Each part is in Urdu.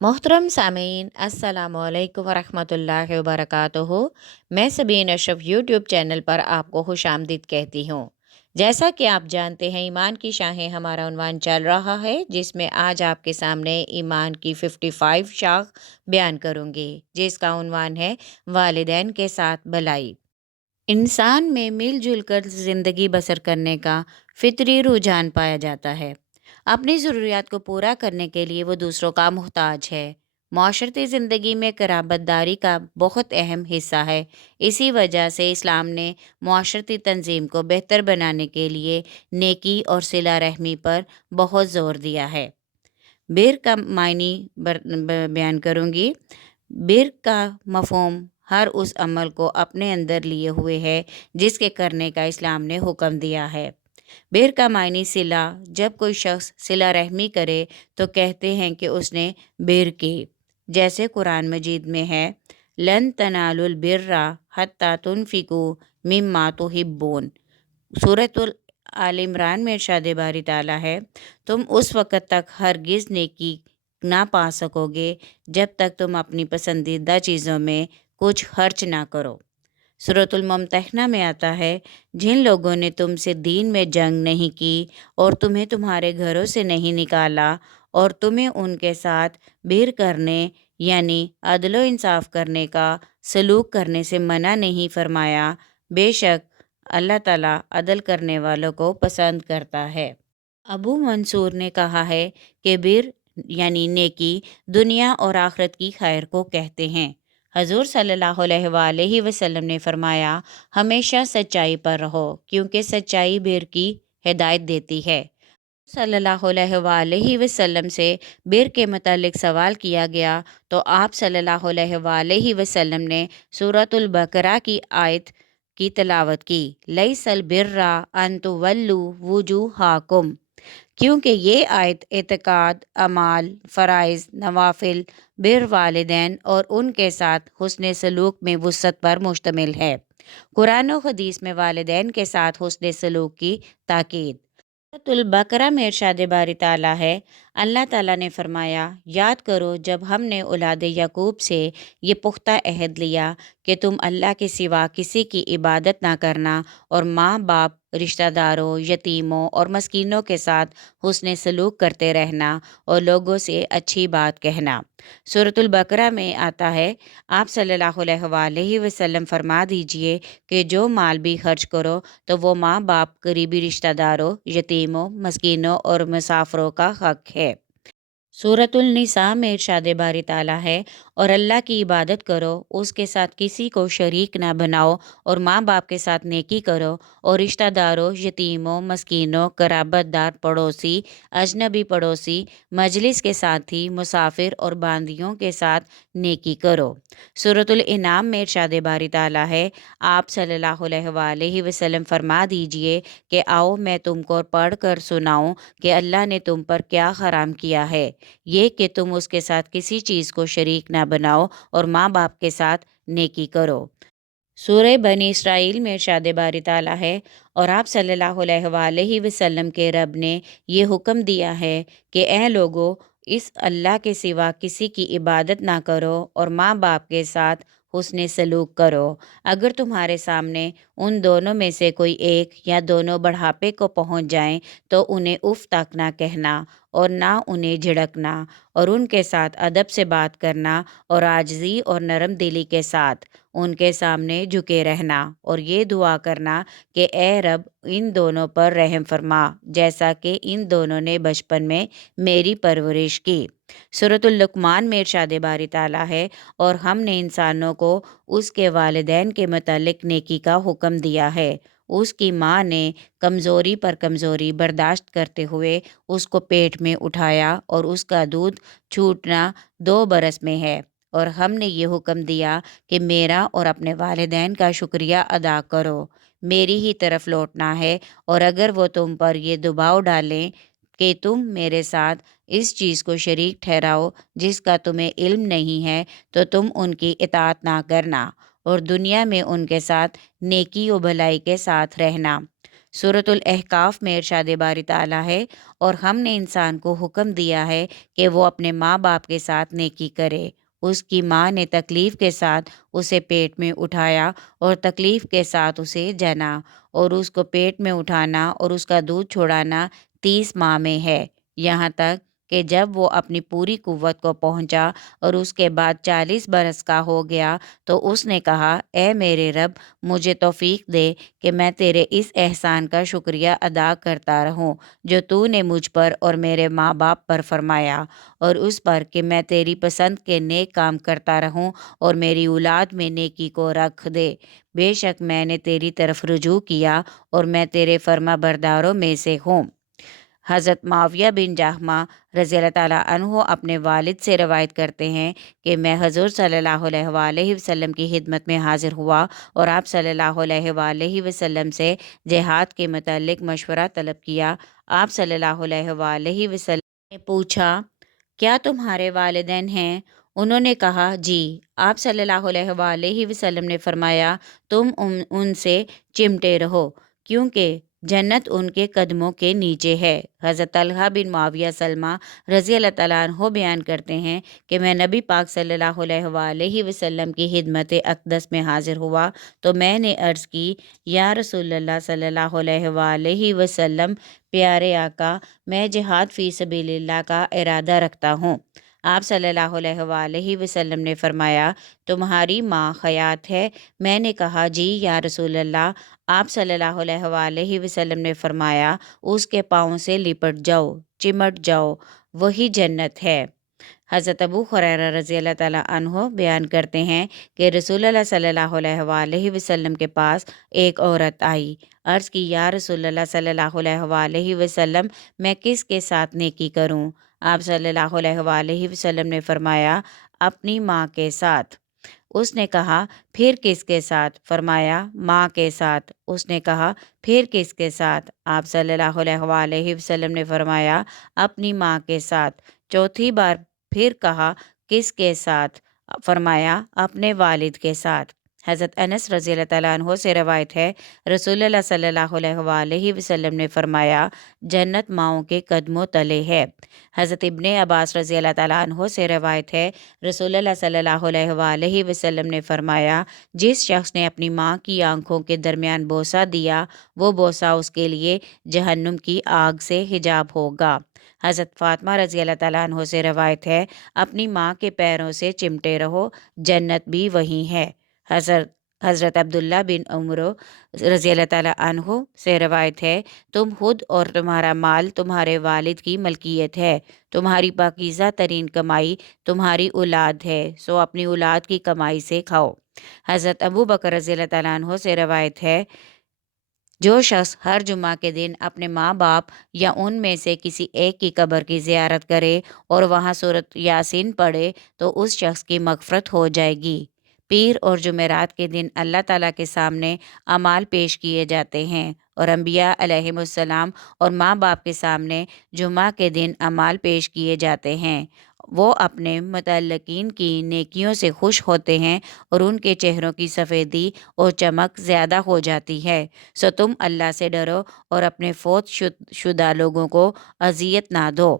محترم سامعین، السلام علیکم ورحمۃ اللہ وبرکاتہ۔ میں سبین اشرف یوٹیوب چینل پر آپ کو خوش آمدید کہتی ہوں۔ جیسا کہ آپ جانتے ہیں، ایمان کی شاخیں ہمارا عنوان چل رہا ہے، جس میں آج آپ کے سامنے ایمان کی 55 شاخ بیان کروں گی، جس کا عنوان ہے والدین کے ساتھ بھلائی۔ انسان میں مل جل کر زندگی بسر کرنے کا فطری رجحان پایا جاتا ہے۔ اپنی ضروریات کو پورا کرنے کے لیے وہ دوسروں کا محتاج ہے۔ معاشرتی زندگی میں قرابت داری کا بہت اہم حصہ ہے۔ اسی وجہ سے اسلام نے معاشرتی تنظیم کو بہتر بنانے کے لیے نیکی اور صلہ رحمی پر بہت زور دیا ہے۔ بر کا معنی بیان کروں گی۔ بر کا مفہوم ہر اس عمل کو اپنے اندر لیے ہوئے ہے جس کے کرنے کا اسلام نے حکم دیا ہے۔ بر کا معنی صلہ۔ جب کوئی شخص صلہ رحمی کرے تو کہتے ہیں کہ اس نے بر کی، جیسے قرآن مجید میں ہے لن تنالوا البر حتی تنفقوا مما تحبون۔ سورۃ آل عمران میں ارشاد باری تعالیٰ ہے، تم اس وقت تک ہرگز نیکی نہ پا سکو گے جب تک تم اپنی پسندیدہ چیزوں میں کچھ خرچ نہ کرو۔ سورۃ الممتحنہ میں آتا ہے، جن لوگوں نے تم سے دین میں جنگ نہیں کی اور تمہیں تمہارے گھروں سے نہیں نکالا اور تمہیں ان کے ساتھ بر کرنے یعنی عدل و انصاف کرنے کا سلوک کرنے سے منع نہیں فرمایا، بے شک اللہ تعالیٰ عدل کرنے والوں کو پسند کرتا ہے۔ ابو منصور نے کہا ہے کہ بر یعنی نیکی دنیا اور آخرت کی خیر کو کہتے ہیں۔ حضور صلی اللہ علیہ وآلہ وسلم نے فرمایا، ہمیشہ سچائی پر رہو کیونکہ سچائی بر کی ہدایت دیتی ہے۔ صلی اللہ علیہ وآلہ وسلم سے بر کے متعلق سوال کیا گیا تو آپ صلی اللہ علیہ وآلہ وسلم نے سورۃ البقرہ کی آیت کی تلاوت کی، لیس البر ان تولوا وجوہکم، کیونکہ یہ آیت اعتقاد، اعمال، فرائض، نوافل، بر والدین اور ان کے ساتھ حسن سلوک میں وسعت پر مشتمل ہے۔ قرآن و حدیث میں والدین کے ساتھ حسن سلوک کی تاکید۔ سورۃ البقرہ میں ارشاد باری تعالیٰ ہے، اللہ تعالیٰ نے فرمایا، یاد کرو جب ہم نے اولاد یعقوب سے یہ پختہ عہد لیا کہ تم اللہ کے سوا کسی کی عبادت نہ کرنا اور ماں باپ، رشتہ داروں، یتیموں اور مسکینوں کے ساتھ حسن سلوک کرتے رہنا اور لوگوں سے اچھی بات کہنا۔ سورۃ البقرہ میں آتا ہے، آپ صلی اللہ علیہ وآلہ وسلم فرما دیجئے کہ جو مال بھی خرچ کرو تو وہ ماں باپ، قریبی رشتہ داروں، یتیموں، مسکینوں اور مسافروں کا حق ہے۔ سورۃ النساء میں ارشاد باری تعالیٰ ہے، اور اللہ کی عبادت کرو، اس کے ساتھ کسی کو شریک نہ بناؤ اور ماں باپ کے ساتھ نیکی کرو اور رشتہ داروں، یتیموں، مسکینوں، قرابت دار، پڑوسی، اجنبی پڑوسی، مجلس کے ساتھی، مسافر اور باندیوں کے ساتھ نیکی کرو۔ سورۃ الانعام میں ارشاد باری تعالیٰ ہے، آپ صلی اللہ علیہ وآلہ وسلم فرما دیجئے کہ آؤ میں تم کو پڑھ کر سناؤں کہ اللہ نے تم پر کیا حرام کیا ہے، یہ کہ تم اس کے ساتھ کسی چیز کو شریک نہ بناؤ اور ماں باپ کے ساتھ نیکی کرو۔ سورہ بنی اسرائیل میں ارشاد باری تعالیٰ ہے، اور آپ صلی اللہ علیہ وآلہ وسلم کے رب نے یہ حکم دیا ہے کہ اے لوگو، اس اللہ کے سوا کسی کی عبادت نہ کرو اور ماں باپ کے ساتھ حسن سلوک کرو۔ اگر تمہارے سامنے ان دونوں میں سے کوئی ایک یا دونوں بڑھاپے کو پہنچ جائیں تو انہیں اف تک نہ کہنا اور نہ انہیں جھڑکنا، اور ان کے ساتھ ادب سے بات کرنا اور عاجزی اور نرم دلی کے ساتھ ان کے سامنے جھکے رہنا، اور یہ دعا کرنا کہ اے رب ان دونوں پر رحم فرما جیسا کہ ان دونوں نے بچپن میں میری پرورش کی۔ سورۃ اللقمان میں ارشاد باری تعالیٰ ہے، اور ہم نے انسانوں کو اس کے والدین کے متعلق نیکی کا حکم دیا ہے۔ اس کی ماں نے کمزوری پر کمزوری برداشت کرتے ہوئے اس کو پیٹ میں اٹھایا اور اس کا دودھ چھوٹنا 2 برس میں ہے، اور ہم نے یہ حکم دیا کہ میرا اور اپنے والدین کا شکریہ ادا کرو، میری ہی طرف لوٹنا ہے، اور اگر وہ تم پر یہ دباؤ ڈالیں کہ تم میرے ساتھ اس چیز کو شریک ٹھہراؤ جس کا تمہیں علم نہیں ہے تو تم ان کی اطاعت نہ کرنا، اور دنیا میں ان کے ساتھ نیکی و بھلائی کے ساتھ رہنا۔ سورۃ الاحقاف میں ارشاد باری تعالیٰ ہے، اور ہم نے انسان کو حکم دیا ہے کہ وہ اپنے ماں باپ کے ساتھ نیکی کرے۔ اس کی ماں نے تکلیف کے ساتھ اسے پیٹ میں اٹھایا اور تکلیف کے ساتھ اسے جنا، اور اس کو پیٹ میں اٹھانا اور اس کا دودھ چھوڑانا 30 ماہ میں ہے، یہاں تک کہ جب وہ اپنی پوری قوت کو پہنچا اور اس کے بعد 40 برس کا ہو گیا تو اس نے کہا، اے میرے رب، مجھے توفیق دے کہ میں تیرے اس احسان کا شکریہ ادا کرتا رہوں جو تو نے مجھ پر اور میرے ماں باپ پر فرمایا، اور اس پر کہ میں تیری پسند کے نیک کام کرتا رہوں اور میری اولاد میں نیکی کو رکھ دے۔ بے شک میں نے تیری طرف رجوع کیا اور میں تیرے فرما برداروں میں سے ہوں۔ حضرت معاویہ بن جہمہ رضی اللہ تعالیٰ عنہ اپنے والد سے روایت کرتے ہیں کہ میں حضور صلی اللہ علیہ وآلہ وسلم کی خدمت میں حاضر ہوا اور آپ صلی اللہ علیہ وآلہ وسلم سے جہاد کے متعلق مشورہ طلب کیا۔ آپ صلی اللہ علیہ وآلہ وسلم نے پوچھا، کیا تمہارے والدین ہیں؟ انہوں نے کہا، جی۔ آپ صلی اللہ علیہ وآلہ وسلم نے فرمایا، تم ان سے چمٹے رہو، کیونکہ جنت ان کے قدموں کے نیچے ہے۔ حضرت طلحہ بن معاویہ سلمہ رضی اللہ تعالیٰ عنہ بیان کرتے ہیں کہ میں نبی پاک صلی اللہ علیہ وآلہ وسلم کی خدمت اقدس میں حاضر ہوا تو میں نے عرض کی، یا رسول اللہ صلی اللہ علیہ وآلہ وسلم، پیارے آقا، میں جہاد فی سبیل اللہ کا ارادہ رکھتا ہوں۔ آپ صلی اللہ علیہ وآلہ وسلم نے فرمایا، تمہاری ماں حیات ہے؟ میں نے کہا، جی یا رسول اللہ۔ آپ صلی اللہ علیہ وآلہ وسلم نے فرمایا، اس کے پاؤں سے لپٹ جاؤ، چمٹ جاؤ، وہی جنت ہے۔ حضرت ابو ہریرہ رضی اللہ تعالیٰ عنہ بیان کرتے ہیں کہ رسول اللہ صلی اللہ علیہ وآلہ وسلم کے پاس ایک عورت آئی، عرض کی، یا رسول اللہ صلی اللہ علیہ وآلہ وسلم، میں کس کے ساتھ نیکی کروں؟ آپ صلی اللہ علیہ وآلہ وسلم نے فرمایا، اپنی ماں کے ساتھ۔ اس نے کہا، پھر کس کے ساتھ؟ فرمایا، ماں کے ساتھ۔ اس نے کہا، پھر کس کے ساتھ؟ آپ صلی اللہ علیہ وآلہ وسلم نے فرمایا، اپنی ماں کے ساتھ۔ چوتھی بار پھر کہا، کس کے ساتھ؟ فرمایا، اپنے والد کے ساتھ۔ حضرت انس رضی اللہ تعالیٰ عنہ سے روایت ہے، رسول اللہ صلی اللہ علیہ وآلہ وسلم نے فرمایا، جنت ماؤں کے قدموں تلے ہے۔ حضرت ابن عباس رضی اللہ تعالیٰ عنہ سے روایت ہے، رسول اللہ صلی اللہ علیہ وآلہ وسلم نے فرمایا، جس شخص نے اپنی ماں کی آنکھوں کے درمیان بوسہ دیا، وہ بوسہ اس کے لیے جہنم کی آگ سے حجاب ہوگا۔ حضرت فاطمہ رضی اللہ تعالیٰ عنہ سے روایت ہے، اپنی ماں کے پیروں سے چمٹے رہو، جنت بھی وہی ہے۔ حضرت عبداللہ بن عمر رضی اللہ تعالیٰ عنہ سے روایت ہے، تم خود اور تمہارا مال تمہارے والد کی ملکیت ہے، تمہاری پاکیزہ ترین کمائی تمہاری اولاد ہے، سو اپنی اولاد کی کمائی سے کھاؤ۔ حضرت ابو بکر رضی اللہ تعالیٰ عنہ سے روایت ہے، جو شخص ہر جمعہ کے دن اپنے ماں باپ یا ان میں سے کسی ایک کی قبر کی زیارت کرے اور وہاں سورۃ یاسین پڑھے تو اس شخص کی مغفرت ہو جائے گی۔ پیر اور جمعرات کے دن اللہ تعالیٰ کے سامنے اعمال پیش کیے جاتے ہیں، اور انبیاء علیہم السلام اور ماں باپ کے سامنے جمعہ کے دن اعمال پیش کیے جاتے ہیں۔ وہ اپنے متعلقین کی نیکیوں سے خوش ہوتے ہیں اور ان کے چہروں کی سفیدی اور چمک زیادہ ہو جاتی ہے۔ سو تم اللہ سے ڈرو اور اپنے فوت شدہ لوگوں کو اذیت نہ دو۔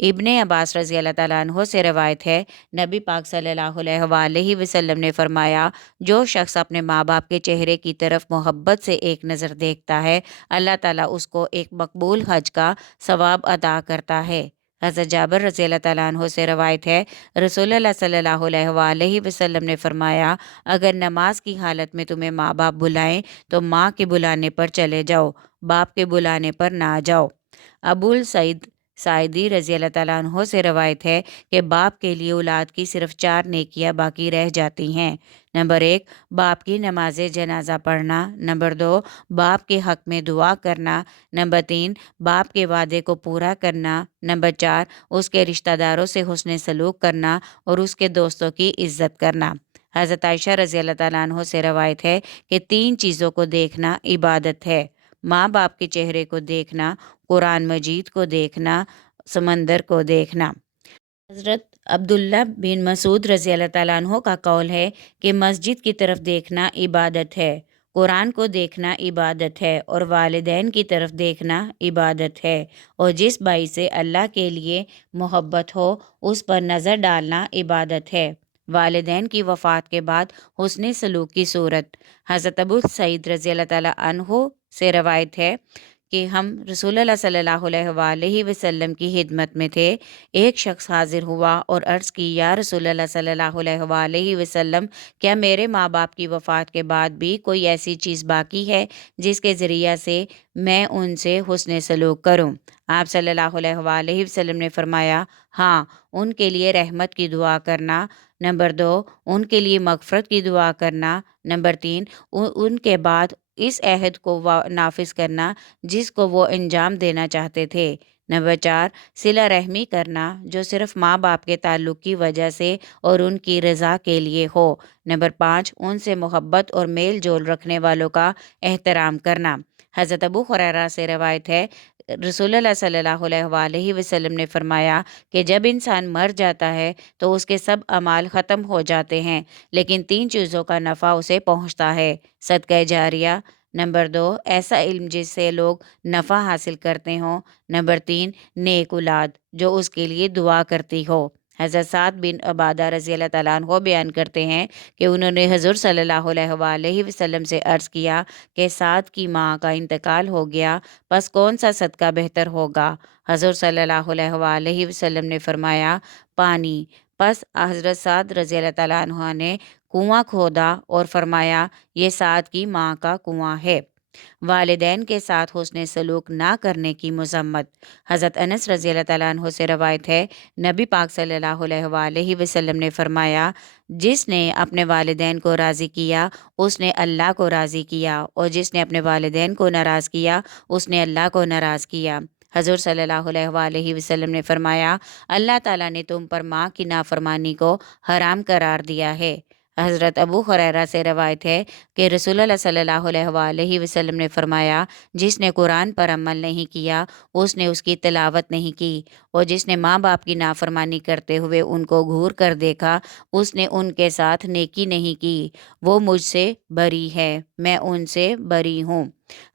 ابن عباس رضی اللہ تعالیٰ عنہ سے روایت ہے، نبی پاک صلی اللہ علیہ وآلہ وسلم نے فرمایا، جو شخص اپنے ماں باپ کے چہرے کی طرف محبت سے ایک نظر دیکھتا ہے، اللہ تعالیٰ اس کو ایک مقبول حج کا ثواب عطا کرتا ہے۔ حضرت جابر رضی اللہ تعالیٰ عنہ سے روایت ہے، رسول اللہ صلی اللہ علیہ وآلہ وسلم نے فرمایا، اگر نماز کی حالت میں تمہیں ماں باپ بلائیں تو ماں کے بلانے پر چلے جاؤ، باپ کے بلانے پر نہ جاؤ۔ ابو السعید ساعدی رضی اللہ تعالیٰ عنہ سے روایت ہے کہ باپ کے لیے اولاد کی صرف 4 نیکیاں باقی رہ جاتی ہیں۔ نمبر 1، باپ کی نماز جنازہ پڑھنا۔ نمبر 2، باپ کے حق میں دعا کرنا۔ نمبر 3، باپ کے وعدے کو پورا کرنا۔ نمبر 4، اس کے رشتہ داروں سے حسن سلوک کرنا اور اس کے دوستوں کی عزت کرنا۔ حضرت عائشہ رضی اللہ تعالیٰ عنہ سے روایت ہے کہ 3 چیزوں کو دیکھنا عبادت ہے: ماں باپ کے چہرے کو دیکھنا، قرآن مجید کو دیکھنا، سمندر کو دیکھنا۔ حضرت عبداللہ بن مسعود رضی اللہ تعالیٰ عنہ کا قول ہے کہ مسجد کی طرف دیکھنا عبادت ہے، قرآن کو دیکھنا عبادت ہے اور والدین کی طرف دیکھنا عبادت ہے، اور جس بھائی سے اللہ کے لیے محبت ہو اس پر نظر ڈالنا عبادت ہے۔ والدین کی وفات کے بعد حسن سلوک کی صورت۔ حضرت ابو سعید رضی اللہ تعالیٰ عنہ سے روایت ہے کہ ہم رسول اللہ صلی اللہ علیہ وآلہ وسلم کی خدمت میں تھے۔ ایک شخص حاضر ہوا اور عرض کی، یا رسول اللہ صلی اللہ علیہ وآلہ وسلم، کیا میرے ماں باپ کی وفات کے بعد بھی کوئی ایسی چیز باقی ہے جس کے ذریعہ سے میں ان سے حسن سلوک کروں؟ آپ صلی اللہ علیہ وآلہ وسلم نے فرمایا، ہاں، ان کے لیے رحمت کی دعا کرنا، نمبر 2 ان کے لیے مغفرت کی دعا کرنا، نمبر 3 ان کے بعد اس عہد کو نافذ کرنا جس کو وہ انجام دینا چاہتے تھے، نمبر 4 صلہ رحمی کرنا جو صرف ماں باپ کے تعلق کی وجہ سے اور ان کی رضا کے لیے ہو، نمبر 5 ان سے محبت اور میل جول رکھنے والوں کا احترام کرنا۔ حضرت ابو ہریرہ سے روایت ہے، رسول اللہ صلی اللہ علیہ وآلہ وسلم نے فرمایا کہ جب انسان مر جاتا ہے تو اس کے سب اعمال ختم ہو جاتے ہیں، لیکن 3 چیزوں کا نفع اسے پہنچتا ہے: صدقہ جاریہ، نمبر 2 ایسا علم جس سے لوگ نفع حاصل کرتے ہوں، نمبر 3 نیک اولاد جو اس کے لیے دعا کرتی ہو۔ حضرت سعد بن عبادہ رضی اللہ تعالیٰ عنہ بیان کرتے ہیں کہ انہوں نے حضور صلی اللہ علیہ وآلہ وسلم سے عرض کیا کہ سعد کی ماں کا انتقال ہو گیا، پس کون سا صدقہ بہتر ہوگا؟ حضور صلی اللہ علیہ وآلہ وسلم نے فرمایا، پانی۔ پس حضرت سعد رضی اللہ تعالیٰ عنہ نے کنواں کھودا اور فرمایا، یہ سعد کی ماں کا کنواں ہے۔ والدین کے ساتھ حسن سلوک نہ کرنے کی مذمت۔ حضرت انس رضی اللہ تعالیٰ عنہ سے روایت ہے، نبی پاک صلی اللہ علیہ وآلہ وسلم نے فرمایا، جس نے اپنے والدین کو راضی کیا اس نے اللہ کو راضی کیا، اور جس نے اپنے والدین کو ناراض کیا اس نے اللہ کو ناراض کیا۔ حضور صلی اللہ علیہ وآلہ وسلم نے فرمایا، اللہ تعالیٰ نے تم پر ماں کی نافرمانی کو حرام قرار دیا ہے۔ حضرت ابو ہریرہ سے روایت ہے کہ رسول اللہ صلی اللہ علیہ وآلہ وسلم نے فرمایا، جس نے قرآن پر عمل نہیں کیا اس نے اس کی تلاوت نہیں کی، اور جس نے ماں باپ کی نافرمانی کرتے ہوئے ان کو گھور کر دیکھا اس نے ان کے ساتھ نیکی نہیں کی۔ وہ مجھ سے بری ہے، میں ان سے بری ہوں۔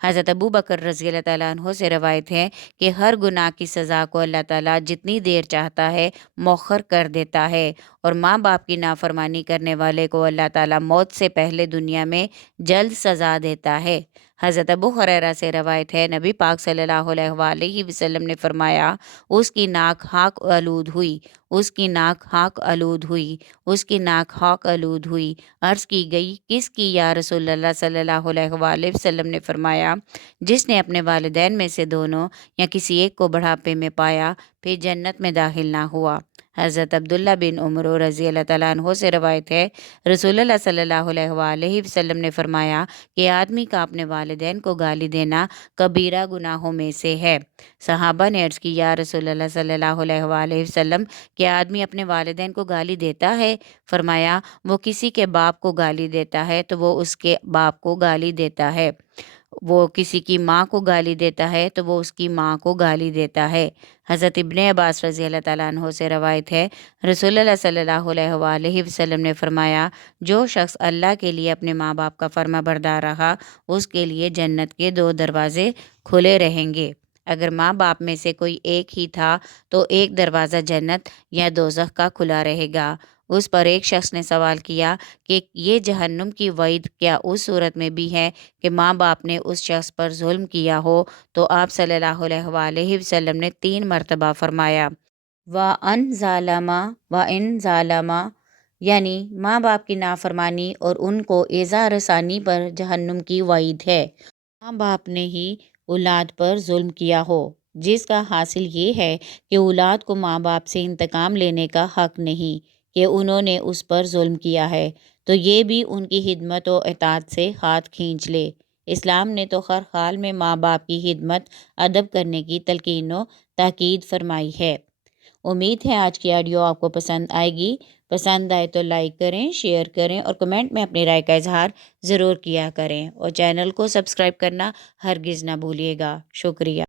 حضرت ابو بکر رضی اللہ تعالیٰ عنہ سے روایت ہے کہ ہر گناہ کی سزا کو اللہ تعالیٰ جتنی دیر چاہتا ہے مؤخر کر دیتا ہے، اور ماں باپ کی نافرمانی کرنے والے کو اللہ تعالیٰ موت سے پہلے دنیا میں جلد سزا دیتا ہے۔ حضرت ابو ہریرہ سے روایت ہے، نبی پاک صلی اللہ علیہ وآلہ وسلم نے فرمایا، اس کی ناک خاک آلود ہوئی، اس کی ناک خاک آلود ہوئی، اس کی ناک خاک آلود ہوئی۔ عرض کی گئی، کس کی یا رسول اللہ صلی اللہ علیہ وآلہ وسلم نے فرمایا، جس نے اپنے والدین میں سے دونوں یا کسی ایک کو بڑھاپے میں پایا پھر جنت میں داخل نہ ہوا۔ حضرت عبداللہ بن عمر رضی اللہ تعالیٰ عنہ سے روایت ہے، رسول اللہ صلی اللہ علیہ وآلہ وسلم نے فرمایا کہ آدمی کا اپنے والدین کو گالی دینا کبیرہ گناہوں میں سے ہے۔ صحابہ نے عرض کی، یا رسول اللہ صلی اللہ علیہ وآلہ وسلم، کیا آدمی اپنے والدین کو گالی دیتا ہے؟ فرمایا، وہ کسی کے باپ کو گالی دیتا ہے تو وہ اس کے باپ کو گالی دیتا ہے، وہ کسی کی ماں کو گالی دیتا ہے تو وہ اس کی ماں کو گالی دیتا ہے۔ حضرت ابن عباس رضی اللہ تعالیٰ عنہ سے روایت ہے، رسول اللہ صلی اللہ علیہ وآلہ وسلم نے فرمایا، جو شخص اللہ کے لیے اپنے ماں باپ کا فرما بردار رہا اس کے لیے جنت کے 2 دروازے کھلے رہیں گے۔ اگر ماں باپ میں سے کوئی ایک ہی تھا تو ایک دروازہ جنت یا دوزخ کا کھلا رہے گا۔ اس پر ایک شخص نے سوال کیا کہ یہ جہنم کی وعید کیا اس صورت میں بھی ہے کہ ماں باپ نے اس شخص پر ظلم کیا ہو؟ تو آپ صلی اللہ علیہ وآلہ وسلم نے 3 مرتبہ فرمایا، وَأَن ظَلَمَ وَإِن ظَلَمَ، یعنی ماں باپ کی نافرمانی اور ان کو ایذا رسانی پر جہنم کی وعید ہے۔ ماں باپ نے ہی اولاد پر ظلم کیا ہو، جس کا حاصل یہ ہے کہ اولاد کو ماں باپ سے انتقام لینے کا حق نہیں کہ انہوں نے اس پر ظلم کیا ہے، تو یہ بھی ان کی خدمت و اطاعت سے ہاتھ کھینچ لے۔ اسلام نے تو ہر حال میں ماں باپ کی خدمت ادب کرنے کی تلقین و تاکید فرمائی ہے۔ امید ہے آج کی آڈیو آپ کو پسند آئے گی۔ پسند آئے تو لائک کریں، شیئر کریں اور کمنٹ میں اپنی رائے کا اظہار ضرور کیا کریں، اور چینل کو سبسکرائب کرنا ہرگز نہ بھولیے گا۔ شکریہ۔